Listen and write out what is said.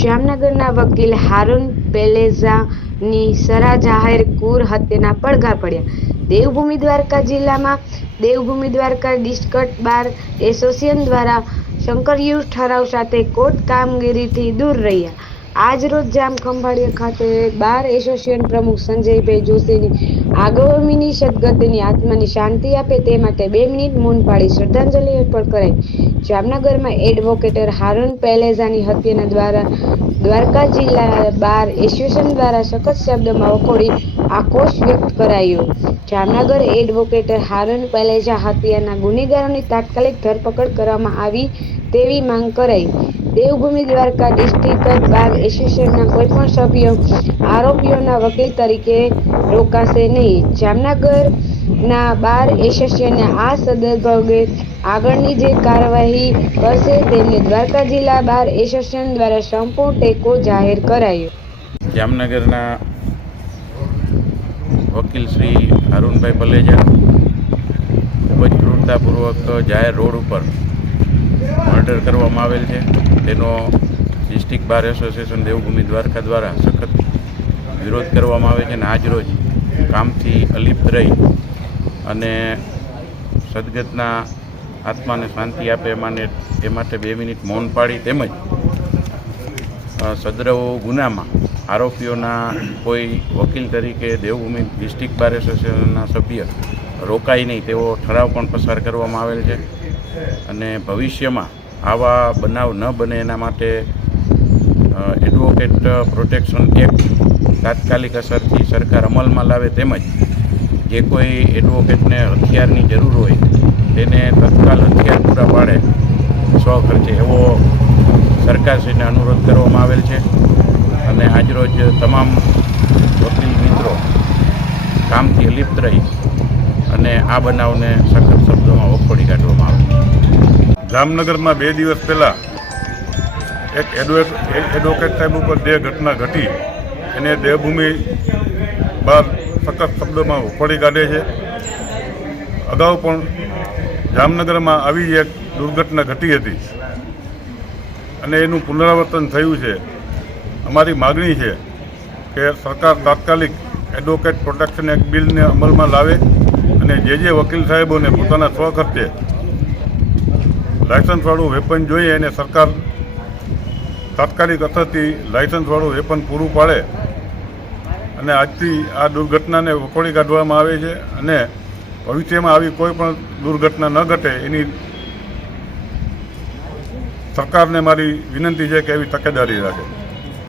જામનગરના વકીલ હારૂન પેલેઝાની સરા જાહેર કુર હત્યાના પડઘા પડ્યા. દેવભૂમિ દ્વારકા જિલ્લામાં Devbhumi Dwarka district bar association દ્વારા શંકરયુગ ઠરાવ સાથે કોર્ટ કામગીરીથી દૂર રહ્યા. આજરોજ જામખંભાળિયા ખાતે બાર એસોસિએશન પ્રમુખ સંજયભાઈ જોશીની આગમનની સદગતની આત્માને શાંતિ આપે તે માટે 2 મિનિટ મૌન પાળી શ્રદ્ધાંજલિ અર્પણ કરાઈ. જામનગરમાં એડવોકેટ હારૂન પેલેઝાની હત્યાના દ્વારકા જિલ્લા બાર એસોસિએશન દ્વારા સખત શબ્દોમાં વખોડી આક્રોશ વ્યક્ત કરાયો. જામનગર એડવોકેટ હારૂન પેલેઝા હત્યાના ગુનેગારોની તાત્કાલિક ધરપકડ કરવામાં આવી તેવી માંગ કરાઈ. દેવભૂમિ દ્વારકા ડિસ્ટ્રિક્ટ બાર એસોસિએશનના કોઈપણ સભ્ય આરોપીઓના વકીલ તરીકે રોકાશે નહીં. જામનગરના બાર એસોસિએશને આ સંદર્ભે આગળની જે કાર્યવાહી કરશે તેમને દ્વારકા જિલ્લા બાર એસોસિએશન દ્વારા સંપૂર્ણ ટેકો જાહેર કરાયો. જામનગરના વકીલ શ્રી હારૂનભાઈ પેલેઝા ખૂબ જ ક્રૂરતાપૂર્વક જાહેર રોડ ઉપર મર્ડર કરવામાં આવેલ છે. તેનો district bar association Devbhumi Dwarka દ્વારા સખત વિરોધ કરવામાં આવે છે અને આજરોજ કામથી અલિપ્ત રહી અને સદગતના આત્માને શાંતિ આપે એ માટે 2 મિનિટ મૌન પાડી તેમજ સદ્રવ ગુનામાં આરોપીઓના કોઈ વકીલ તરીકે દેવભૂમિ ડિસ્ટ્રિક્ટ બાર એસોસિએશનના સભ્ય રોકાય નહીં તેવો ઠરાવ પણ પસાર કરવામાં આવેલ છે અને ભવિષ્યમાં આવા બનાવ ન બને એના માટે એડવોકેટ પ્રોટેક્શન એક્ટ તાત્કાલિક અસરથી સરકાર અમલમાં લાવે તેમજ જે કોઈ એડવોકેટને હથિયારની જરૂર હોય તેને તત્કાલ હથિયાર પૂરા પાડે સ્વખર્ચે એવો સરકારશ્રીને અનુરોધ કરવામાં આવેલ છે અને આજરોજ તમામ વકીલ મિત્રો કામથી અલિપ્ત રહી અને આ બનાવને સખત શબ્દોમાં વખોડી કાઢવામાં આવે. જામનગરમાં 2 દિવસ પહેલાં એક એડવોકેટ સાહેબ ઉપર જે ઘટના ઘટી એને દેવભૂમિ બાર સખત શબ્દોમાં વખોડી કાઢે છે. અગાઉ પણ જામનગરમાં આવી એક દુર્ઘટના ઘટી હતી અને એનું પુનરાવર્તન થયું છે. અમારી માગણી છે કે સરકાર તાત્કાલિક એડવોકેટ પ્રોટેક્શન એક્ટ બિલને અમલમાં લાવે અને જે વકીલ સાહેબોને પોતાના સ્વખર્ચે લાયસન્સવાળું વેપન જોઈએ એને સરકાર તાત્કાલિક અસરથી લાયસન્સવાળું વેપન પૂરું પાડે અને આજથી આ દુર્ઘટનાને વખોડી કાઢવામાં આવે છે અને ભવિષ્યમાં આવી કોઈ પણ દુર્ઘટના ન ઘટે એની સરકારને મારી વિનંતી છે કે એવી તકેદારી રાખે.